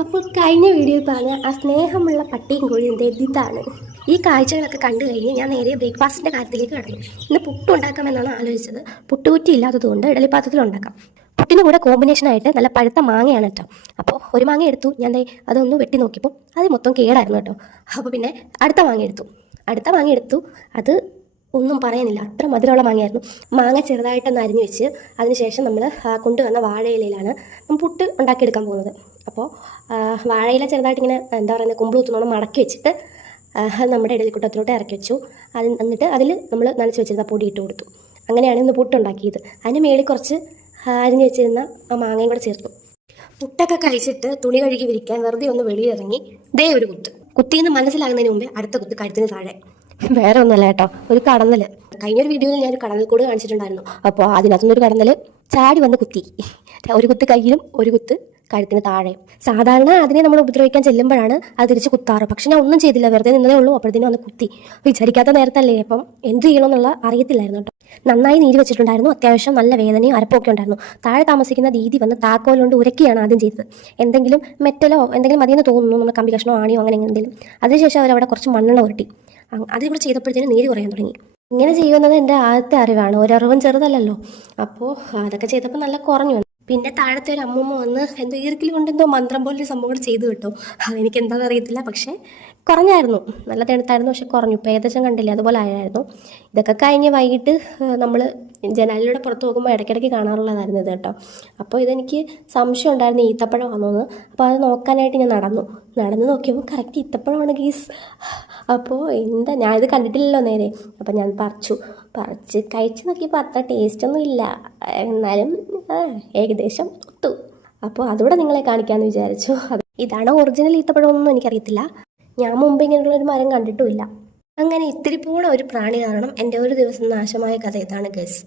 അപ്പോൾ കഴിഞ്ഞ വീഡിയോയിൽ പറഞ്ഞ ആ സ്നേഹമുള്ള പട്ടിയും കോഴിയും ഇതാണ്. ഈ കാഴ്ചകളൊക്കെ കണ്ടു കഴിഞ്ഞ് ഞാൻ നേരെ ബ്രേക്ക്ഫാസ്റ്റിൻ്റെ കാര്യത്തിലേക്ക് കടന്നു. ഇന്ന് പുട്ട് ഉണ്ടാക്കാമെന്നാണ് ആലോചിച്ചത്. പുട്ടുകുറ്റി ഇല്ലാത്തതുകൊണ്ട് ഇഡലിപ്പാത്രത്തിൽ ഉണ്ടാക്കാം. പുട്ടിന് കൂടെ കോമ്പിനേഷനായിട്ട് നല്ല പഴുത്ത മാങ്ങയാണ് കേട്ടോ. അപ്പോൾ ഒരു മാങ്ങ എടുത്തു, ഞാൻ അതൊന്ന് വെട്ടി നോക്കിയപ്പോൾ അത് മൊത്തം കേടായിരുന്നു കേട്ടോ. അപ്പോൾ പിന്നെ അടുത്ത മാങ്ങ എടുത്തു. അത് ഒന്നും പറയാനില്ല, അത്ര മധുരമുള്ള മാങ്ങയായിരുന്നു. മാങ്ങ ചെറുതായിട്ടൊന്ന് അരിഞ്ഞു വെച്ച് അതിനുശേഷം നമ്മൾ കൊണ്ടുവന്ന വാഴയിലയിലാണ് പുട്ട് ഉണ്ടാക്കിയെടുക്കാൻ പോകുന്നത്. അപ്പോൾ വാഴയില ചെറുതായിട്ട് ഇങ്ങനെ എന്താ പറയുന്നത് കുമ്പിളുത്തുന്നോണം മടക്കി വെച്ചിട്ട് നമ്മുടെ ഇഡലിക്കുട്ടത്തിലോട്ട് ഇറക്കി വെച്ചു. എന്നിട്ട് അതിൽ നമ്മൾ നനച്ച് വെച്ചിരുന്ന പൊടി ഇട്ട് കൊടുത്തു. അങ്ങനെയാണ് ഇന്ന് പുട്ടുണ്ടാക്കിയത്. അതിന് മേളിൽ കുറച്ച് അരിഞ്ഞ് വെച്ചിരുന്ന ആ മാങ്ങയും കൂടെ ചേർത്തു. പുട്ടൊക്കെ കഴിച്ചിട്ട് തുണി കഴുകി വിരിക്കാൻ വെറുതെ ഒന്ന് വെളിയിറങ്ങി ഒരു കുത്തിന്ന് മനസ്സിലാകുന്നതിന് മുമ്പേ അടുത്ത കുത്ത് കഴുത്തിന് താഴെ. വേറെ ഒന്നുമല്ല കേട്ടോ, ഒരു കടന്നൽ. കഴിഞ്ഞൊരു വീഡിയോയിൽ ഞാൻ കടന്നൽ കൂട് കാണിച്ചിട്ടുണ്ടായിരുന്നു. അപ്പോൾ അതിനകത്തുനിന്നൊരു കടന്നൽ ചാടി വന്ന് കുത്തി. ഒരു കുത്ത് കയ്യിലും ഒരു കുത്ത് കഴുത്തിന് താഴെ. സാധാരണ അതിനെ നമ്മൾ ഉപദ്രവിക്കാൻ ചെല്ലുമ്പോഴാണ് അത് തിരിച്ച് കുത്താറ്. പക്ഷെ ഞാൻ ഒന്നും ചെയ്തില്ല, വെറുതെ നിന്നതേ ഉള്ളൂ. അപ്പോഴത്തേനും വന്ന് കുത്തി. വിചാരിക്കാത്ത നേരത്തല്ലേ, അപ്പം എന്ത് ചെയ്യണമെന്നുള്ള അറിയത്തില്ലായിരുന്നു കേട്ടോ. നന്നായി നീര് വെച്ചിട്ടുണ്ടായിരുന്നു. അത്യാവശ്യം നല്ല വേദനയും അരപ്പൊക്കെ ഉണ്ടായിരുന്നു. താഴെ താമസിക്കുന്ന ദീദി വന്ന് താക്കോൽ കൊണ്ട് ഉരക്കിയാണ് ആദ്യം ചെയ്തത്. എന്തെങ്കിലും മെറ്റലോ എന്തെങ്കിലും മതിയെന്ന് തോന്നുന്നു, നമ്മൾ കമ്പി കഷ്ണോ ആണിയോ അങ്ങനെ എന്തെങ്കിലും. അതിനുശേഷം അവരവിടെ കുറച്ച് മണ്ണെണ്ണ ഉരുട്ടി. അതിവിടെ ചെയ്തപ്പോഴത്തേനും നീര് കുറയാൻ തുടങ്ങി. ഇങ്ങനെ ചെയ്യുന്നത് എൻ്റെ ആദ്യത്തെ അറിവാണ്. ഒരറിവും ചെറുതല്ലല്ലോ. അപ്പോൾ അതൊക്കെ ചെയ്തപ്പോൾ നല്ല കുറഞ്ഞു. പിന്നെ താഴത്തെ ഒരു അമ്മൂമ്മ വന്ന് എന്തോ ഈർക്കിൽ കൊണ്ട് എന്തോ മന്ത്രം പോലൊരു സംഭവം ചെയ്തു കേട്ടോ. അതെനിക്ക് എന്താണെന്ന് അറിയത്തില്ല, പക്ഷേ കുറഞ്ഞായിരുന്നു. നല്ല തെണുത്തായിരുന്നു, പക്ഷെ കുറഞ്ഞു. ഇപ്പോൾ ഏകദേശം കണ്ടില്ലേ, അതുപോലെ ആയിരുന്നു. ഇതൊക്കെ കഴിഞ്ഞ് വൈകിട്ട് നമ്മൾ ജനാലിലൂടെ പുറത്ത് നോക്കുമ്പോൾ ഇടയ്ക്കിടയ്ക്ക് കാണാറുള്ളതായിരുന്നു ഇത് കേട്ടോ. അപ്പോൾ ഇതെനിക്ക് സംശയം ഉണ്ടായിരുന്നു ഈത്തപ്പഴം വന്നോന്ന്. അപ്പോൾ അത് നോക്കാനായിട്ട് ഞാൻ നടന്ന് നോക്കിയപ്പോൾ കറക്റ്റ് ഈത്തപ്പഴമാണ് ഗീസ്. അപ്പോൾ എന്താ, ഞാനിത് കണ്ടിട്ടില്ലല്ലോ നേരെ. അപ്പോൾ ഞാൻ പറിച്ച് കഴിച്ച് നോക്കിയപ്പോൾ അത്ര ടേസ്റ്റൊന്നും ഇല്ല. എന്നാലും ഏകദേശം ഒത്തു. അപ്പോൾ അതുകൂടെ നിങ്ങളെ കാണിക്കാമെന്ന് വിചാരിച്ചു. ഇതാണോ ഒറിജിനൽ ഈത്തപ്പഴമൊന്നും എനിക്കറിയത്തില്ല. ഞാൻ മുമ്പ് ഇങ്ങനെയുള്ളൊരു മരം കണ്ടിട്ടുമില്ല. അങ്ങനെ ഇത്തിരി പോണ ഒരു പ്രാണി കാരണം എൻ്റെ ഒരു ദിവസം നാശമായ കഥ ഇതാണ് ഗസ്.